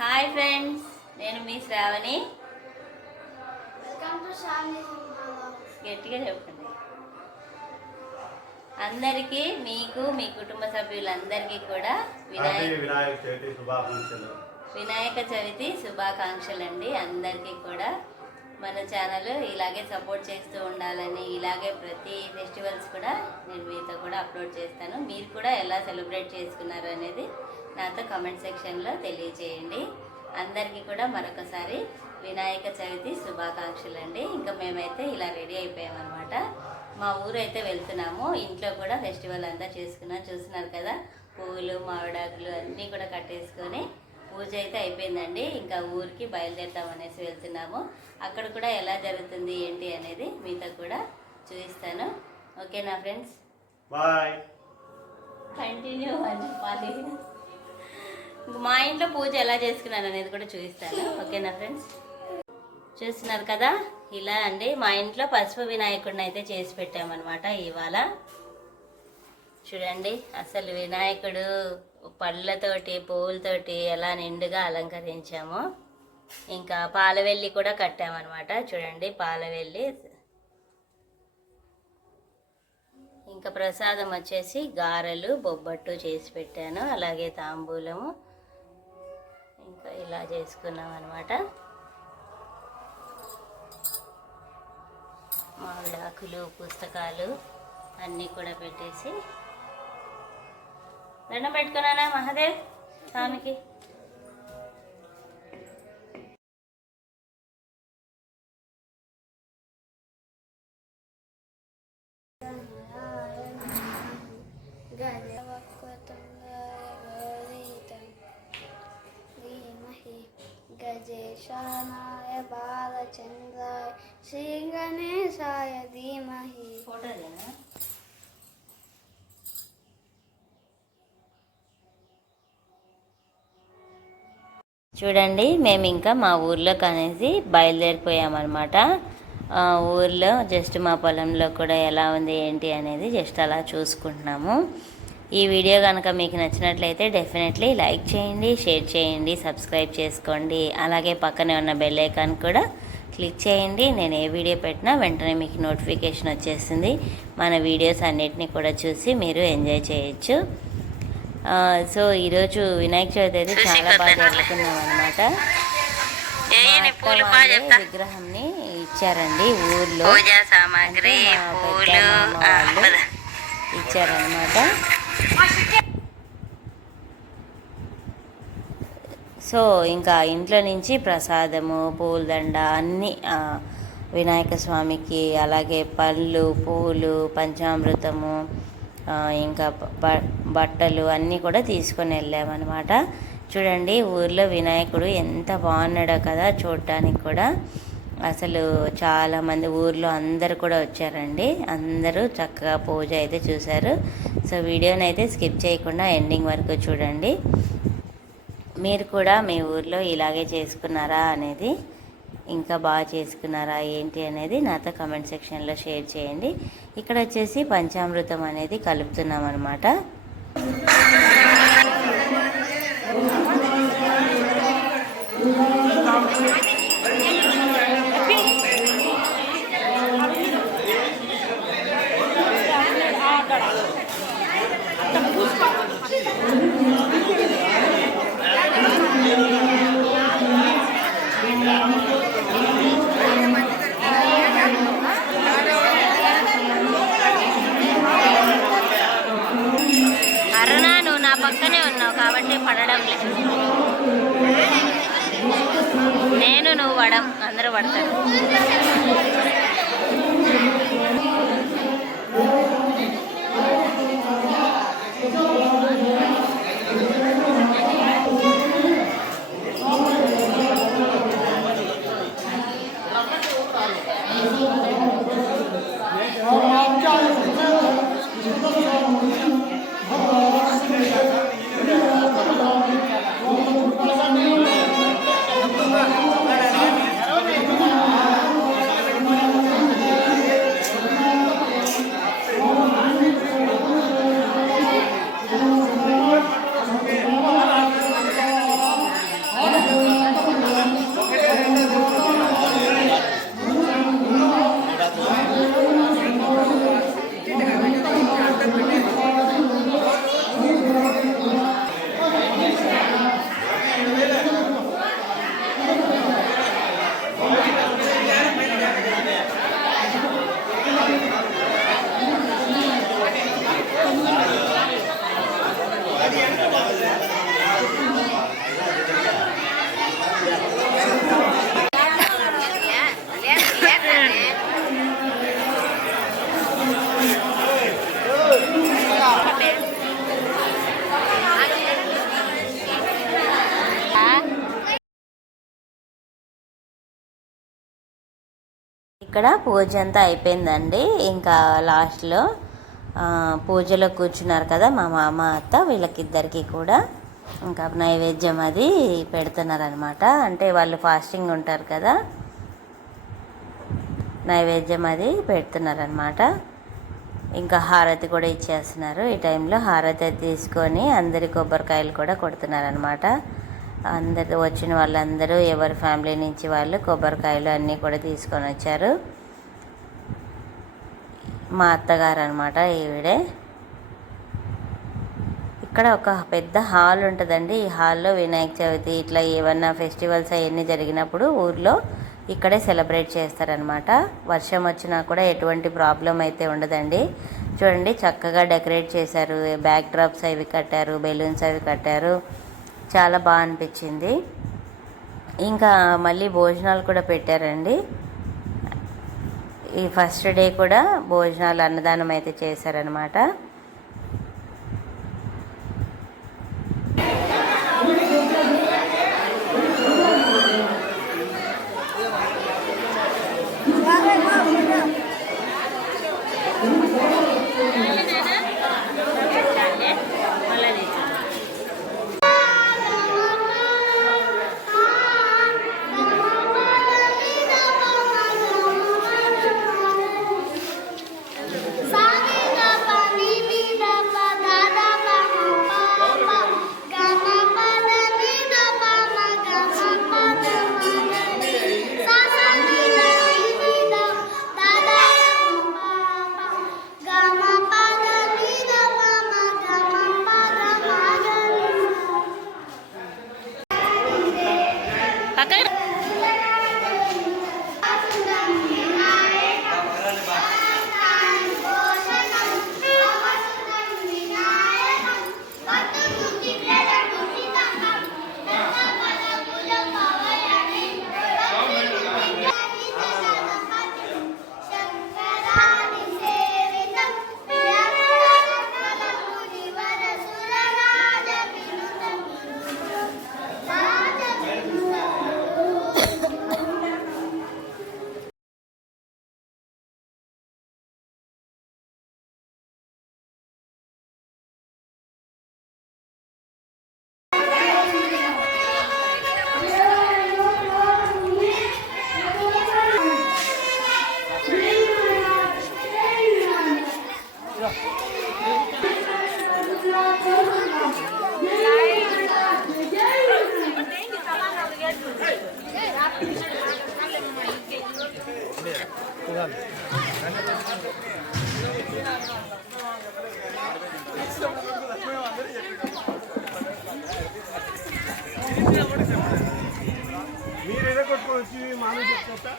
Hi friends నేను మీ Shravani. Welcome to Shravani cinema గట్టిగా చెప్పండి. అందరికీ మీకు మీ కుటుంబ సభ్యులందరికీ కూడా వినాయక చవితి శుభాకాంక్షలు. వినాయక చవితి శుభాకాంక్షలు అండి అందరికీ కూడా మన ఛానల్ ఇలాగే సపోర్ట్ చేస్తూ ఉండాలని ఇలాగే ప్రతి ఫెస్టివల్స్ కూడా నేను మీతో కూడా అప్లోడ్ చేస్తాను. మీరు కూడా ఎలా సెలబ్రేట్ చేసుకున్నారు అనేది నాతో కమెంట్ సెక్షన్లో తెలియచేయండి అందరికీ కూడా మరొకసారి వినాయక చవితి శుభాకాంక్షలు అండి ఇంకా మేమైతే ఇలా రెడీ అయిపోయామన్నమాట. మా ఊరు అయితే వెళ్తున్నాము. ఇంట్లో కూడా ఫెస్టివల్ అంతా చేసుకున్నాం. చూస్తున్నారు కదా పువ్వులు మామిడాకులు అన్నీ కూడా కట్టేసుకొని పూజ అయితే అయిపోయిందండి. ఇంకా ఊరికి బయలుదేరుతాం అనేసి వెళ్తున్నాము. అక్కడ కూడా ఎలా జరుగుతుంది ఏంటి అనేది మీతో కూడా చూపిస్తాను. ఓకేనా ఫ్రెండ్స్? బాయ్. కంటిన్యూ అని చెప్పాలి. ఇంక మా ఇంట్లో పూజ ఎలా చేసుకున్నాను అనేది కూడా చూపిస్తాను. ఓకేనా ఫ్రెండ్స్? చూస్తున్నారు కదా? ఇలా అండి మా ఇంట్లో పసుపు వినాయకుడిని అయితే చేసి పెట్టామన్నమాట ఇవాళ. చూడండి అసలు వినాయకుడు పళ్ళతోటి పువ్వులతోటి ఎలా నిండుగా అలంకరించాము. ఇంకా పాలవెల్లి కూడా కట్టామన్నమాట. చూడండి పాలవెల్లి. ఇంకా ప్రసాదం వచ్చేసి గారెలు బొబ్బట్టు చేసి పెట్టాను. అలాగే తాంబూలము. ఇలా చేసుకున్నాం అనమాట మామిడాకులు పుస్తకాలు అన్నీ కూడా పెట్టేసి దండం పెట్టుకున్నానా మహాదేవ్ స్వామికి? గజేశానాయ బాలచంద్రాయ శ్రీ గణేశాయ ధీమహి చూడండి మేము ఇంకా మా ఊర్లోకి అనేసి బయలుదేరిపోయామన్నమాట. ఆ, ఊర్లో జస్ట్ మా పొలంలో కూడా ఎలా ఉంది ఏంటి అనేది జస్ట్ అలా చూసుకుంటున్నాము. ఈ వీడియో కనుక మీకు నచ్చినట్లయితే డెఫినెట్లీ లైక్ చేయండి షేర్ చేయండి సబ్స్క్రైబ్ చేసుకోండి. అలాగే పక్కనే ఉన్న బెల్ ఐకాన్ కూడా క్లిక్ చేయండి. నేను ఏ వీడియో పెట్టినా వెంటనే మీకు నోటిఫికేషన్ వచ్చేస్తుంది. మన వీడియోస్ అన్నిటిని కూడా చూసి మీరు ఎంజాయ్ చేయొచ్చు. సో ఈరోజు వినాయక చవితి అయితే చాలా బాగా జరుపుకున్నాం అనమాట విగ్రహంని ఇచ్చారండి ఊర్లో. పూజా సామాగ్రి పూలు. ఇచ్చారనమాట సో ఇంకా ఇంట్లో నుంచి ప్రసాదము పూలదండ అన్నీ వినాయక స్వామికి అలాగే పళ్ళు పూలు పంచామృతము ఇంకా బ బట్టలు అన్నీ కూడా తీసుకొని వెళ్ళామన్నమాట. చూడండి ఊర్లో వినాయకుడు ఎంత బాగున్నాడో కదా చూడటానికి కూడా. అసలు చాలామంది ఊర్లో అందరు కూడా వచ్చారండి. అందరూ చక్కగా పూజ అయితే చూశారు. సో వీడియోని అయితే స్కిప్ చేయకుండా ఎండింగ్ వరకు చూడండి. మీరు కూడా మీ ఊర్లో ఇలాగే చేసుకున్నారా అనేది ఇంకా బాగా చేసుకున్నారా ఏంటి అనేది నాతో కమెంట్ సెక్షన్లో షేర్ చేయండి. ఇక్కడ వచ్చేసి పంచామృతం అనేది కలుపుతున్నాం అనమాట you. అందరూ పడతారు గజేశానాయ ఇక్కడ పూజ అంతా అయిపోయిందండి. ఇంకా లాస్ట్లో పూజలో కూర్చున్నారు కదా మా మామ అత్త వీళ్ళకిద్దరికి కూడా. ఇంకా నైవేద్యం అది పెడుతున్నారనమాట అంటే వాళ్ళు ఫాస్టింగ్ ఉంటారు కదా. నైవేద్యం అది పెడుతున్నారనమాట ఇంకా హారతి కూడా ఇచ్చేస్తున్నారు. ఈ టైంలో హారతి తీసుకొని అందరి కొబ్బరికాయలు కూడా కొడుతున్నారనమాట అందరు వచ్చిన వాళ్ళందరూ ఎవరి ఫ్యామిలీ నుంచి వాళ్ళు కొబ్బరికాయలు అన్నీ కూడా తీసుకొని వచ్చారు. మా అత్తగారు అనమాట ఈవిడే. ఇక్కడ ఒక పెద్ద హాల్ ఉంటుందండి. ఈ హాల్లో వినాయక చవితి ఇట్లా ఏమన్నా ఫెస్టివల్స్ అవన్నీ జరిగినప్పుడు ఊర్లో ఇక్కడే సెలబ్రేట్ చేస్తారనమాట వర్షం వచ్చినా కూడా ఎటువంటి ప్రాబ్లం అయితే ఉండదండి. చూడండి చక్కగా డెకరేట్ చేశారు. బ్యాక్ డ్రాప్స్ అవి కట్టారు బెలూన్స్ అవి కట్టారు. చాలా బాగా అనిపించింది. ఇంకా మళ్ళీ భోజనాలు కూడా పెట్టారండి. ఈ ఫస్ట్ డే కూడా భోజనాలు అన్నదానం అయితే చేశారనమాట మీరు ఏదో కొట్టుకొని వచ్చి మామూలు చెప్పుకోవచ్చా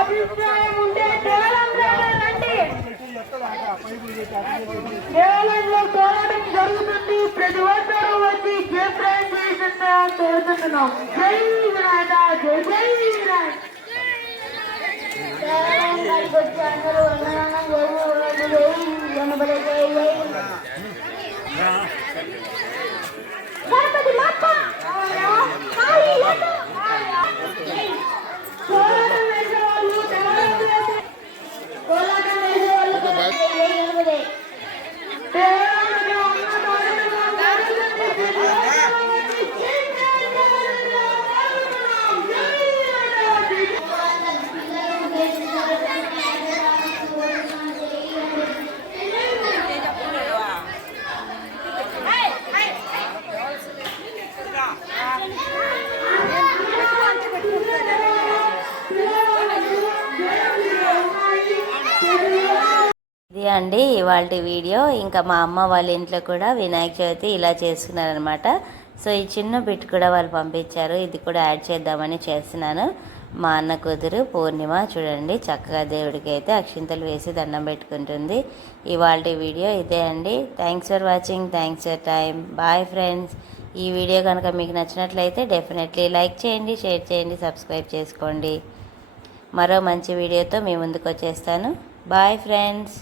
అభిప్రాయం ఉంటే దేవాలయంలో పోరాటం జరుగుతుంది ప్రతి ఒక్కరూ వచ్చి జయప్రాయం जय जय जय అండి ఇవాళ వీడియో. ఇంకా మా అమ్మ వాళ్ళ ఇంట్లో కూడా వినాయక చవితి ఇలా చేసుకున్నారనమాట సో ఈ చిన్న బిట్ కూడా వాళ్ళు పంపించారు. ఇది కూడా యాడ్ చేద్దామని చేస్తున్నాను. మా అన్న కూతురు పూర్ణిమ చూడండి చక్కగా దేవుడికి అయితే అక్షింతలు వేసి దండం పెట్టుకుంటుంది. ఇవాళ వీడియో ఇదే అండి. Thanks for watching thanks for time bye friends ఈ వీడియో కనుక మీకు నచ్చినట్లయితే డెఫినెట్లీ లైక్ చేయండి షేర్ చేయండి సబ్స్క్రైబ్ చేసుకోండి. మరో మంచి వీడియోతో మీ ముందుకు వచ్చేస్తాను. Bye friends